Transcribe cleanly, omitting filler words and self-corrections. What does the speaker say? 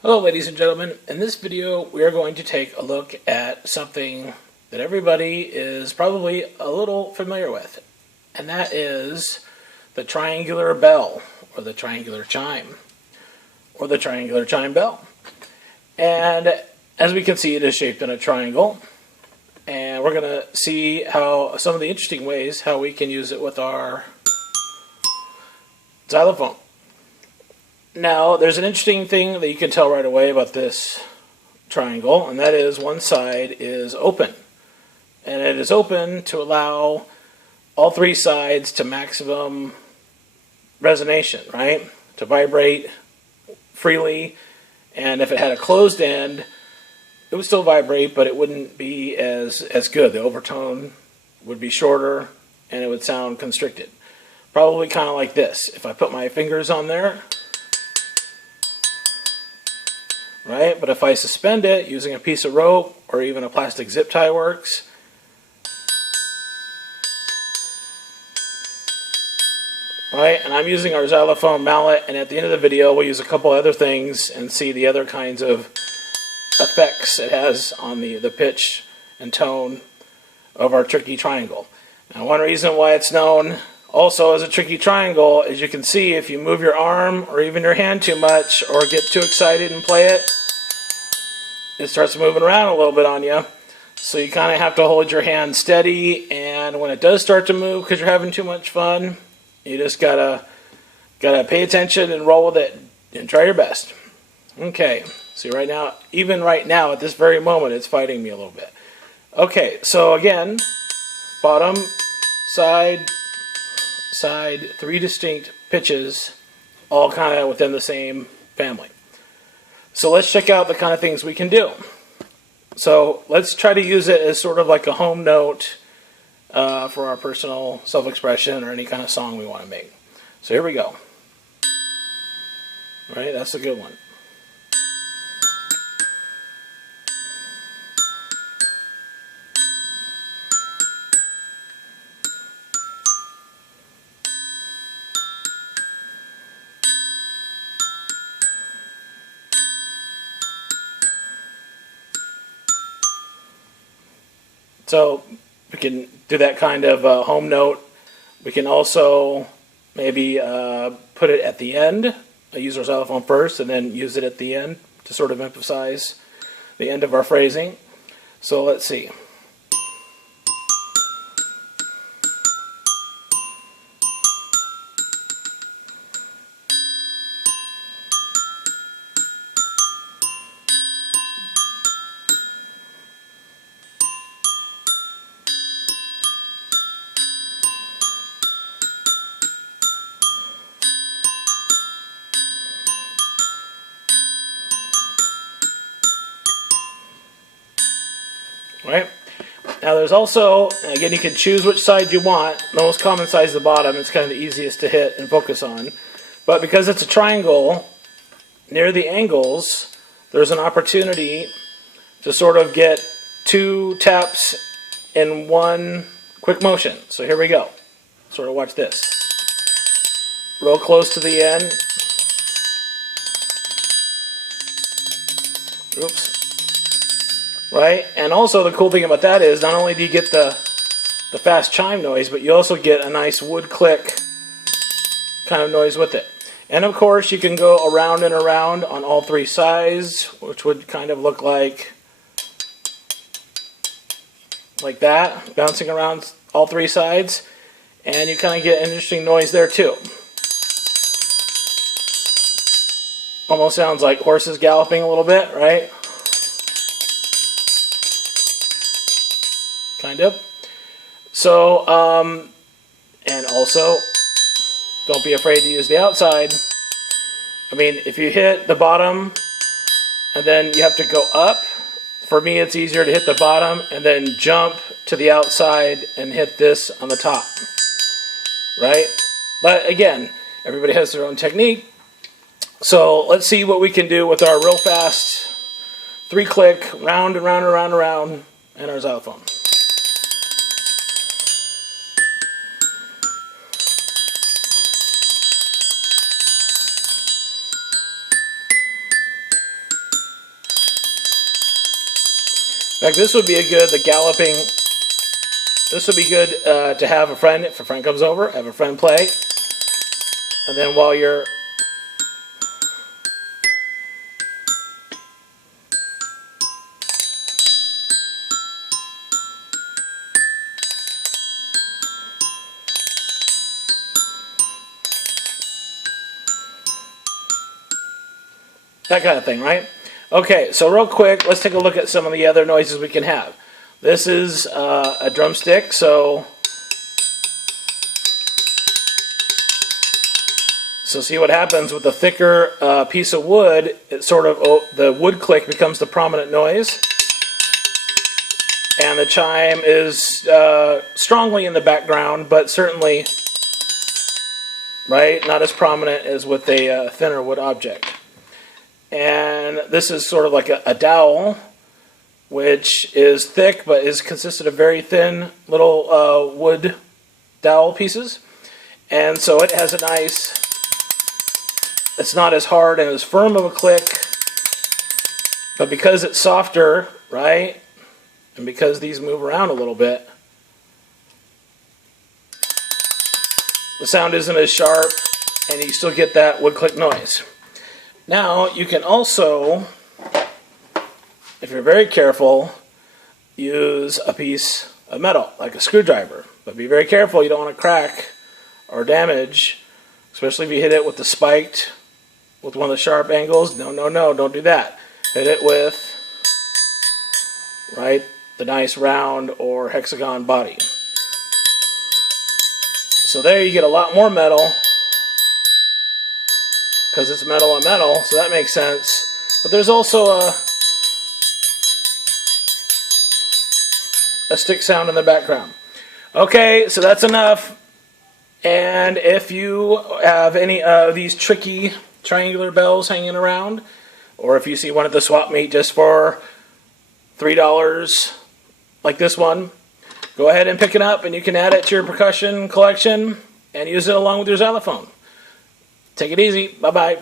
Hello ladies and gentlemen, in this video we are going to take a look at something that everybody is probably a little familiar with, and that is the triangular bell, or the triangular chime, or the triangular chime bell. And as we can see, it is shaped in a triangle, and we're going to see how some of the interesting ways how we can use it with our xylophone. Now, there's an interesting thing that you can tell right away about this triangle, and that is one side is open. And it is open to allow all three sides to maximum resonation, right? To vibrate freely. And if it had a closed end, it would still vibrate, but it wouldn't be as good. The overtone would be shorter, and it would sound constricted. Probably kind of like this. If I put my fingers on there, right? But if I suspend it using a piece of rope or even a plastic zip tie works. Right? And I'm using our xylophone mallet, and at the end of the video we'll use a couple other things and see the other kinds of effects it has on the pitch and tone of our tricky triangle. Now, one reason why it's known also as a tricky triangle, as you can see, if you move your arm or even your hand too much or get too excited and play it, it starts moving around a little bit on you. So you kind of have to hold your hand steady, and when it does start to move because you're having too much fun, you just gotta pay attention and roll with it and try your best. Okay, see right now, even right now at this very moment, it's fighting me a little bit. Okay, so again, bottom, side, three distinct pitches, all kind of within the same family. So let's check out the kind of things we can do. So let's try to use it as sort of like a home note for our personal self-expression or any kind of song we want to make. So here we go. All right, that's a good one. So we can do that kind of home note. We can also maybe put it at the end. Use our xylophone first and then use it at the end to sort of emphasize the end of our phrasing. So let's see. Right? Now there's also, again, you can choose which side you want. The most common side is the bottom. It's kind of the easiest to hit and focus on. But because it's a triangle, near the angles, there's an opportunity to sort of get two taps in one quick motion. So here we go. Sort of watch this. Real close to the end. Oops. Right? And also the cool thing about that is not only do you get the fast chime noise, but you also get a nice wood click kind of noise with it. And of course you can go around and around on all three sides, which would kind of look like that, bouncing around all three sides, and you kind of get an interesting noise there too. Almost sounds like horses galloping a little bit, right? Kind of. So, and also, don't be afraid to use the outside. I mean, if you hit the bottom and then you have to go up, for me it's easier to hit the bottom and then jump to the outside and hit this on the top. Right? But again, everybody has their own technique. So let's see what we can do with our real fast 3-click, round and round and round and round, and our xylophone. In fact, this would be the galloping, this would be good to have a friend, if a friend comes over, have a friend play. And then while you're that kind of thing, right? Okay, so real quick, let's take a look at some of the other noises we can have. This is a drumstick, so see what happens with the thicker piece of wood. It sort of, the wood click becomes the prominent noise, and the chime is strongly in the background, but certainly, right, not as prominent as with a thinner wood object. And this is sort of like a dowel, which is thick but is consisted of very thin little wood dowel pieces. And so it has a nice, it's not as hard and as firm of a click, but because it's softer, right, and because these move around a little bit, the sound isn't as sharp and you still get that wood click noise. Now, you can also, if you're very careful, use a piece of metal, like a screwdriver. But be very careful, you don't want to crack or damage, especially if you hit it with the spiked, with one of the sharp angles. No, no, no, don't do that. Hit it with, right, the nice round or hexagon body. So there you get a lot more metal, because it's metal on metal, so that makes sense. But there's also a stick sound in the background. Okay, so that's enough. And if you have any of these tricky triangular bells hanging around, or if you see one at the swap meet just for $3, like this one, go ahead and pick it up, and you can add it to your percussion collection and use it along with your xylophone. Take it easy. Bye-bye.